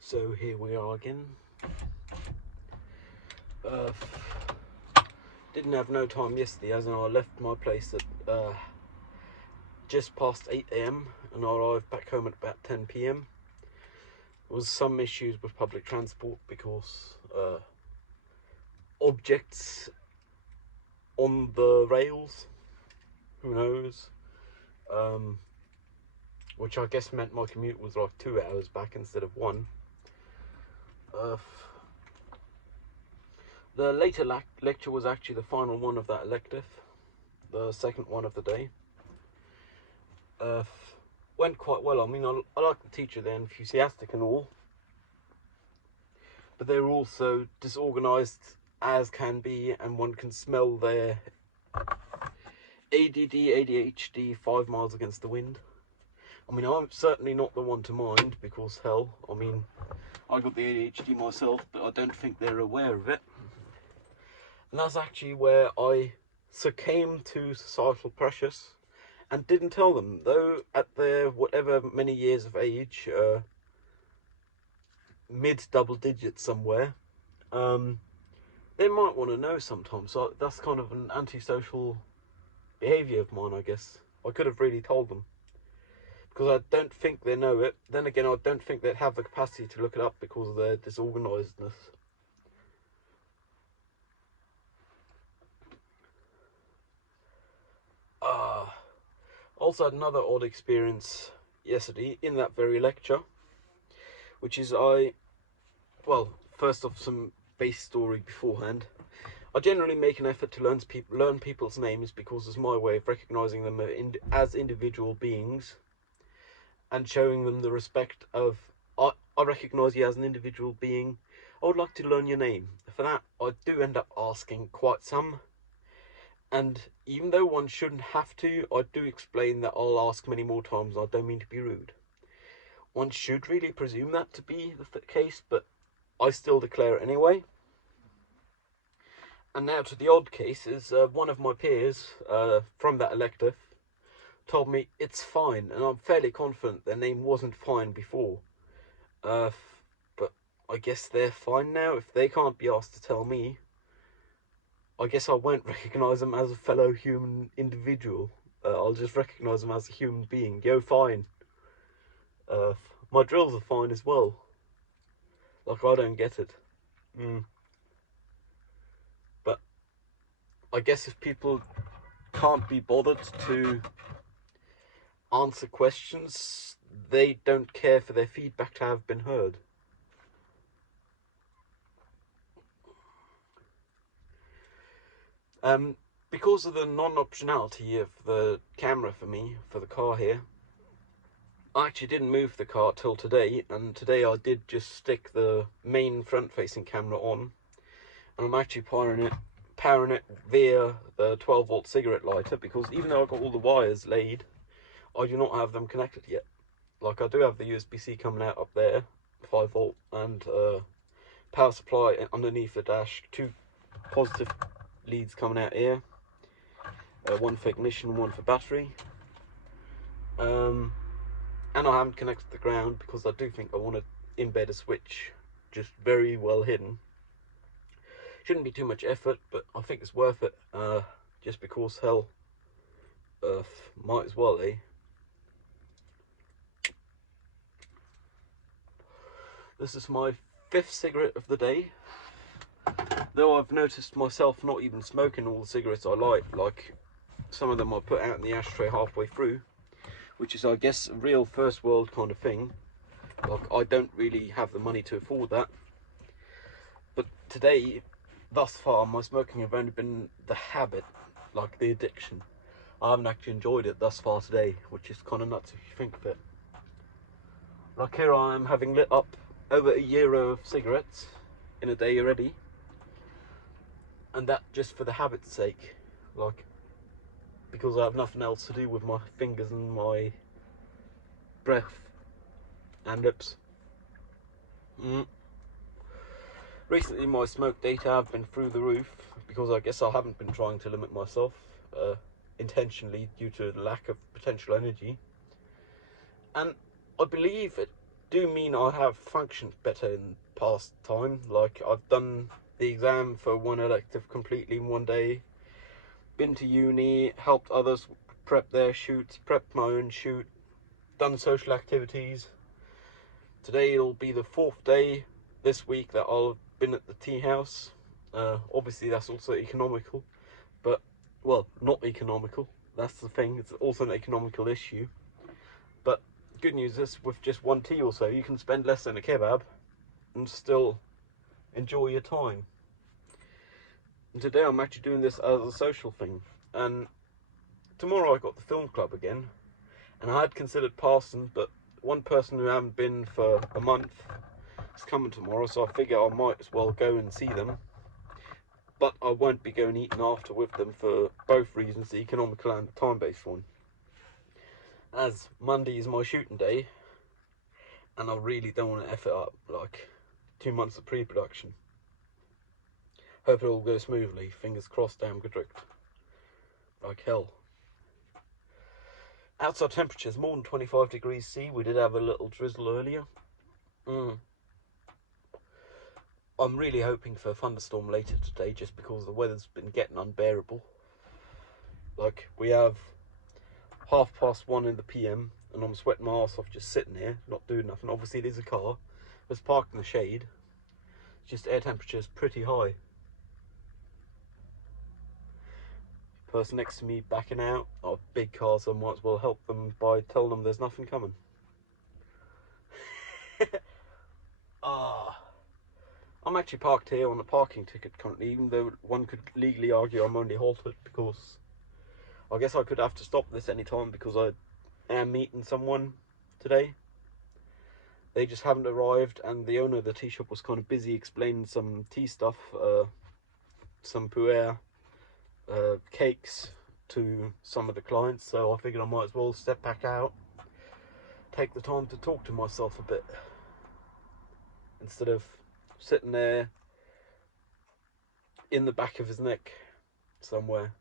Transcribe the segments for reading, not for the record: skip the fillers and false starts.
So here we are again. Didn't have no time yesterday, as in I left my place at just past 8 AM and I arrived back home at about 10 PM. There was some issues with public transport because objects on the rails, who knows, which I guess meant my commute was like 2 hours back instead of 1. The later lecture was actually the final one of that elective, the second one of the day. Went quite well. I mean, I like the teacher, they're enthusiastic and all, but they're also disorganised as can be, and one can smell their ADD, ADHD 5 miles against the wind. I mean, I'm certainly not the one to mind, because hell, I mean, I got the ADHD myself, but I don't think they're aware of it. And that's actually where I succumbed to societal pressures and didn't tell them, though at their whatever many years of age, mid double digits somewhere, they might want to know sometimes. So that's kind of an antisocial behaviour of mine, I guess. I could have really told them, because I don't think they know it. Then again, I don't think they'd have the capacity to look it up because of their disorganisedness. Also had another odd experience yesterday in that very lecture, which is well, first off, some base story beforehand. I generally make an effort to learn people's names because it's my way of recognising them as individual beings and showing them the respect of, I recognise you as an individual being, I would like to learn your name. For that, I do end up asking quite some, and even though one shouldn't have to, I do explain that I'll ask many more times. I don't mean to be rude. One should really presume that to be the case, but I still declare it anyway. And now to the odd cases. One of my peers from that elective told me it's fine, and I'm fairly confident their name wasn't fine before. But I guess they're fine now. If they can't be asked to tell me, I guess I won't recognise them as a fellow human individual. I'll just recognise them as a human being. Yo, fine. My drills are fine as well. Like, I don't get it. But I guess if people can't be bothered to answer questions, they don't care for their feedback to have been heard. Because of the non-optionality of the camera for me, for the car here, I actually didn't move the car till today, and today I did just stick the main front-facing camera on, and I'm actually powering it via the 12-volt cigarette lighter, because even though I've got all the wires laid, I do not have them connected yet. Like, I do have the USB-C coming out up there, 5-volt, and power supply underneath the dash, 2 positive leads coming out here, one for ignition, one for battery. And I haven't connected the ground because I do think I want to embed a switch just very well hidden. Shouldn't be too much effort, but I think it's worth it, just because, hell, might as well, eh? This is my 5th cigarette of the day, though I've noticed myself not even smoking all the cigarettes I light. Like, some of them I put out in the ashtray halfway through, which is, I guess, a real first world kind of thing. Like, I don't really have the money to afford that. But today, thus far, my smoking have only been the habit, like the addiction. I haven't actually enjoyed it thus far today, which is kind of nuts if you think of it. Like, here I am having lit up over a euro of cigarettes in a day already, and that just for the habit's sake, like, because I have nothing else to do with my fingers and my breath and lips. Recently my smoke data have been through the roof, because I guess I haven't been trying to limit myself intentionally due to the lack of potential energy. And I believe it do mean I have functioned better in past time. Like, I've done the exam for one elective completely in one day, been to uni, helped others prep their shoots, prepped my own shoot, done social activities. Today will be the 4th day this week that I've been at the tea house. Obviously that's also economical, but, well, not economical. That's the thing, it's also an economical issue. But good news is, with just one tea or so, you can spend less than a kebab and still enjoy your time. And today I'm actually doing this as a social thing. And tomorrow I got the film club again, and I had considered passing, but one person who hadn't been for a month is coming tomorrow, so I figure I might as well go and see them. But I won't be going eating after with them for both reasons, the economical and the time-based one. As Monday is my shooting day, and I really don't want to F it up, like 2 months of pre-production. Hope it all goes smoothly, fingers crossed, damn gedrückt. Like hell. Outside temperatures more than 25 degrees C. We did have a little drizzle earlier. I'm really hoping for a thunderstorm later today, just because the weather's been getting unbearable. Like, we have 1:30 in the PM, and I'm sweating my ass off just sitting here, not doing nothing. Obviously, there's a car. It's parked in the shade. Just air temperature's pretty high. Person next to me backing out. Oh, big car, so I might as well help them by telling them there's nothing coming. I'm actually parked here on a parking ticket currently, even though one could legally argue I'm only halted, because I guess I could have to stop this any time because I am meeting someone today. They just haven't arrived, and the owner of the tea shop was kind of busy explaining some tea stuff, some pu'er, cakes to some of the clients, so I figured I might as well step back out, take the time to talk to myself a bit, instead of sitting there in the back of his neck somewhere.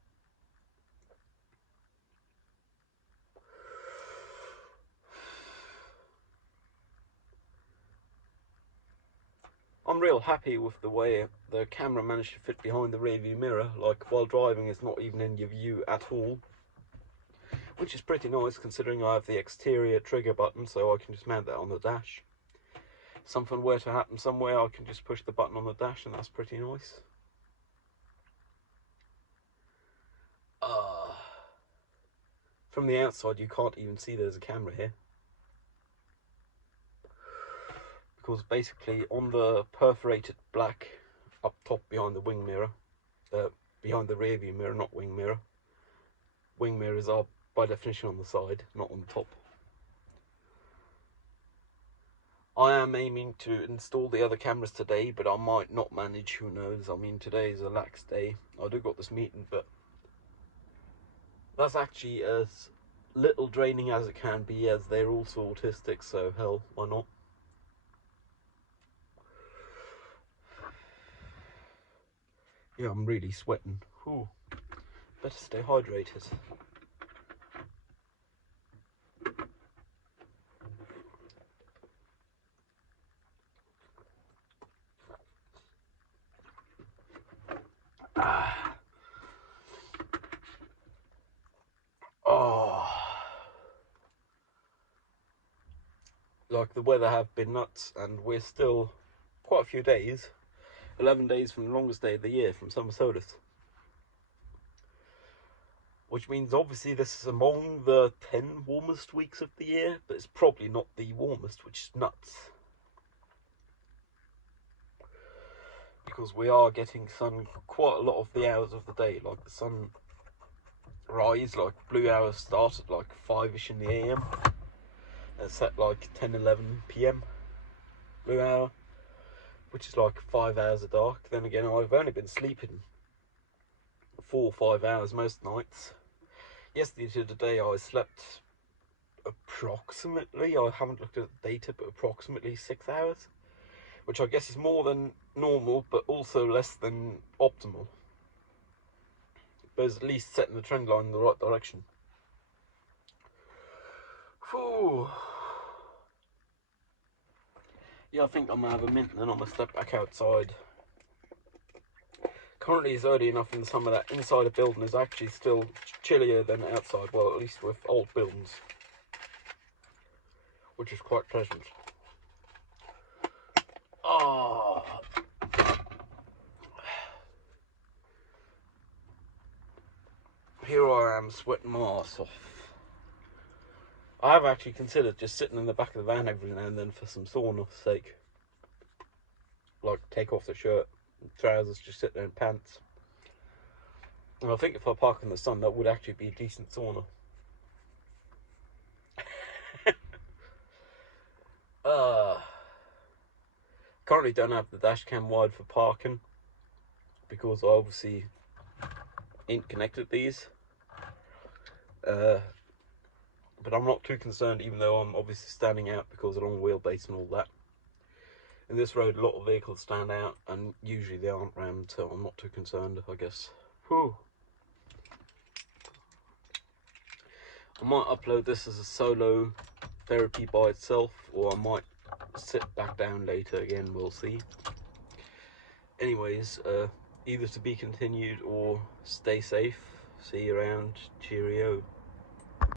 I'm real happy with the way the camera managed to fit behind the rear view mirror. Like, while driving, it's not even in your view at all, which is pretty nice considering I have the exterior trigger button, so I can just mount that on the dash. If something were to happen somewhere, I can just push the button on the dash, and that's pretty nice. From the outside, you can't even see there's a camera here, because basically on the perforated black up top behind the wing mirror, behind the rear view mirror, not wing mirror. Wing mirrors are by definition on the side, not on the top. I am aiming to install the other cameras today, but I might not manage, who knows. I mean, today is a lax day. I do got this meeting, but that's actually as little draining as it can be, as they're also autistic, so hell, why not? Yeah, I'm really sweating. Whew. Better stay hydrated. Like, the weather have been nuts, and we're still quite a few days, 11 days from the longest day of the year, from summer solstice. Which means obviously this is among the 10 warmest weeks of the year, but it's probably not the warmest, which is nuts. Because we are getting sun quite a lot of the hours of the day. Like, the sun rise, like blue hours start at like 5ish in the AM, and set like 10-11 PM blue hour, which is like 5 hours of dark. Then again, I've only been sleeping 4 or 5 hours most nights. Yesterday to today I slept approximately, I haven't looked at the data, but approximately 6 hours, which I guess is more than normal, but also less than optimal. But it's at least setting the trend line in the right direction. Whew. Yeah, I think I'm gonna have a mint and then I'm gonna step back outside. Currently it's early enough in the summer that inside a building is actually still chillier than outside, well at least with old buildings, which is quite pleasant. Oh, here I am sweating my ass off. I have actually considered just sitting in the back of the van every now and then for some sauna's sake. Like, take off the shirt, trousers, just sit there in pants. And I think if I park in the sun, that would actually be a decent sauna. Currently don't have the dash cam wide for parking because I obviously ain't connected these. But I'm not too concerned, even though I'm obviously standing out because of the long wheelbase and all that. In this road, a lot of vehicles stand out, and usually they aren't rammed, so I'm not too concerned, I guess. Whew. I might upload this as a solo therapy by itself, or I might sit back down later again, we'll see. Anyways, either to be continued or stay safe. See you around. Cheerio.